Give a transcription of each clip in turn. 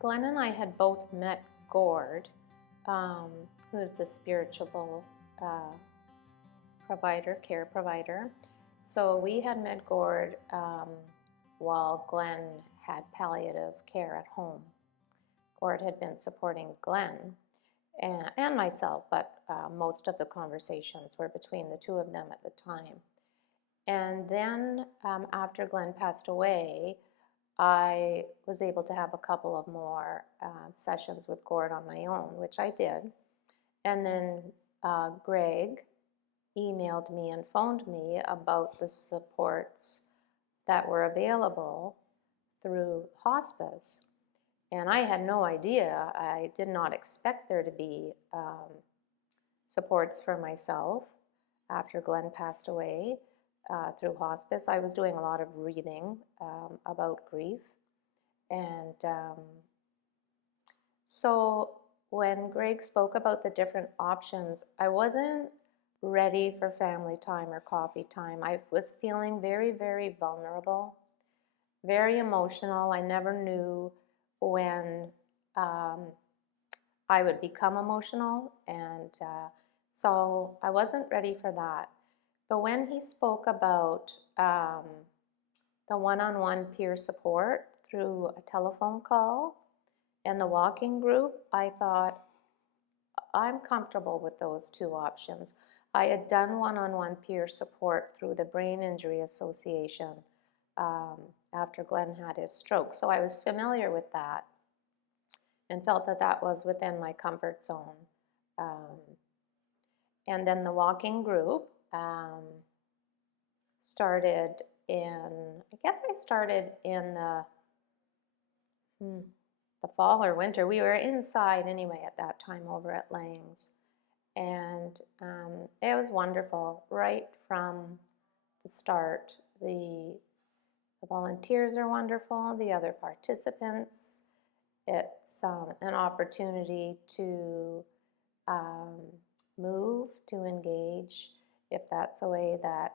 Glenn and I had both met Gord, um, who's the spiritual uh, care provider. So we had met Gord while Glenn had palliative care at home. Gord had been supporting Glenn and myself, but most of the conversations were between the two of them at the time. And then after Glenn passed away, I was able to have a couple of more sessions with Gord on my own, which I did. And then Greg emailed me and phoned me about the supports that were available through hospice. And I had no idea. I did not expect there to be supports for myself after Glenn passed away through hospice. I was doing a lot of reading about grief. And so when Greg spoke about the different options, I wasn't ready for family time or coffee time. I was feeling very, very vulnerable, very emotional. I never knew when I would become emotional, and so I wasn't ready for that. But when he spoke about the one-on-one peer support through a telephone call and the walking group, I thought, I'm comfortable with those two options. I had done one-on-one peer support through the Brain Injury Association after Glenn had his stroke, so I was familiar with that and felt that that was within my comfort zone. And then the walking group started I guess I started in the fall or winter. We were inside anyway at that time over at Lang's. And it was wonderful right from the start. The volunteers are wonderful, the other participants. It's an opportunity to move, to engage, if that's a way that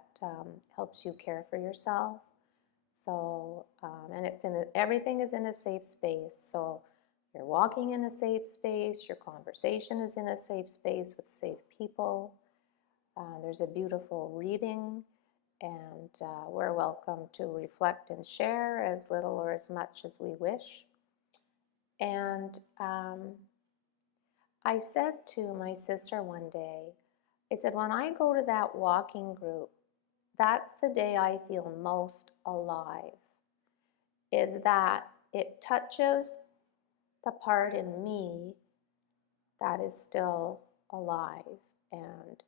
helps you care for yourself. So, and everything is in a safe space. So you're walking in a safe space, your conversation is in a safe space with safe people. There's a beautiful reading, and we're welcome to reflect and share as little or as much as we wish. And I said to my sister one day, I said, when I go to that walking group, that's the day I feel most alive, is that it touches the part in me that is still alive and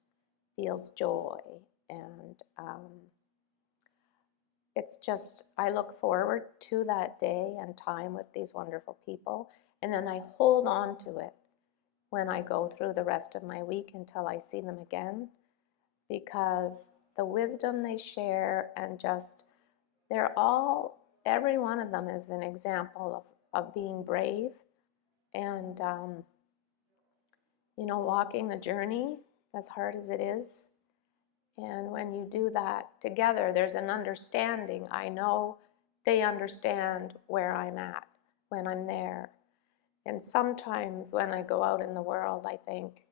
feels joy. And it's just, I look forward to that day and time with these wonderful people, and then I hold on to it when I go through the rest of my week until I see them again, because the wisdom they share and just, every one of them is an example of being brave and, walking the journey as hard as it is. And when you do that together, there's an understanding. I know they understand where I'm at when I'm there. And sometimes when I go out in the world, I think,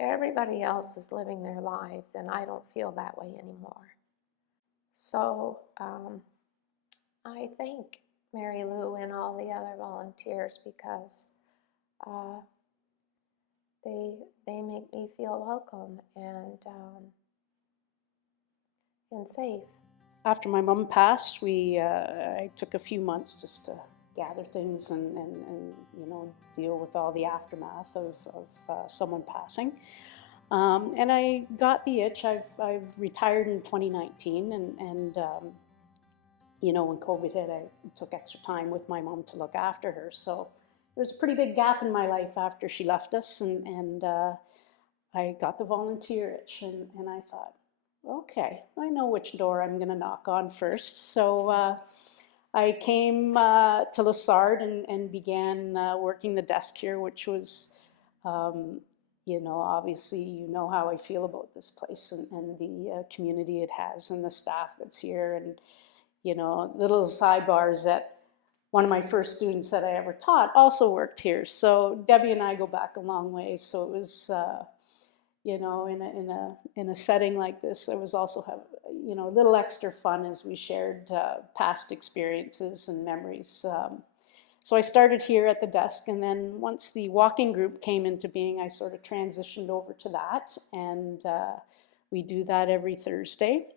everybody else is living their lives, and I don't feel that way anymore. So I thank Mary Lou and all the other volunteers, because they make me feel welcome and safe. After my mom passed, I took a few months just to gather things and deal with all the aftermath of someone passing. And I got the itch. I've retired in 2019, and when COVID hit, I took extra time with my mom to look after her. So there was a pretty big gap in my life after she left us, and I got the volunteer itch, and I thought, okay, I know which door I'm going to knock on first. So I came to Lessard and began working the desk here, which was, obviously you know how I feel about this place and the community it has and the staff that's here. And, little sidebars that one of my first students that I ever taught also worked here. So Debbie and I go back a long way. So it was, you know, in a setting like this, I was also have, you know, a little extra fun as we shared past experiences and memories. So I started here at the desk, and then once the walking group came into being, I sort of transitioned over to that, and we do that every Thursday.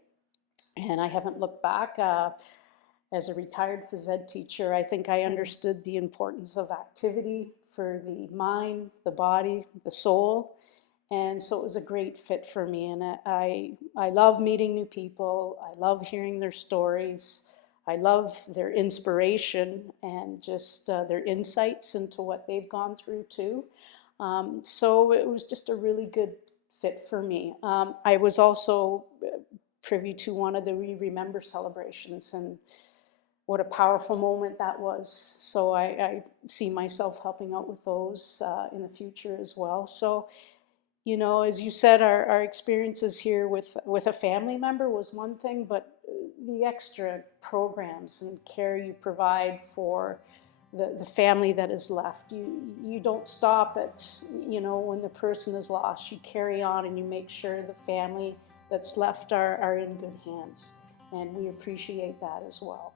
And I haven't looked back. As a retired phys ed teacher, I think I understood the importance of activity for the mind, the body, the soul. And so it was a great fit for me. And I love meeting new people. I love hearing their stories. I love their inspiration and just their insights into what they've gone through too. So it was just a really good fit for me. I was also privy to one of the We Remember celebrations, and what a powerful moment that was. So I see myself helping out with those in the future as well. So, you know, as you said, our experiences here with a family member was one thing, but the extra programs and care you provide for the family that is left, you don't stop at, you know, when the person is lost. You carry on and you make sure the family that's left are in good hands. And we appreciate that as well.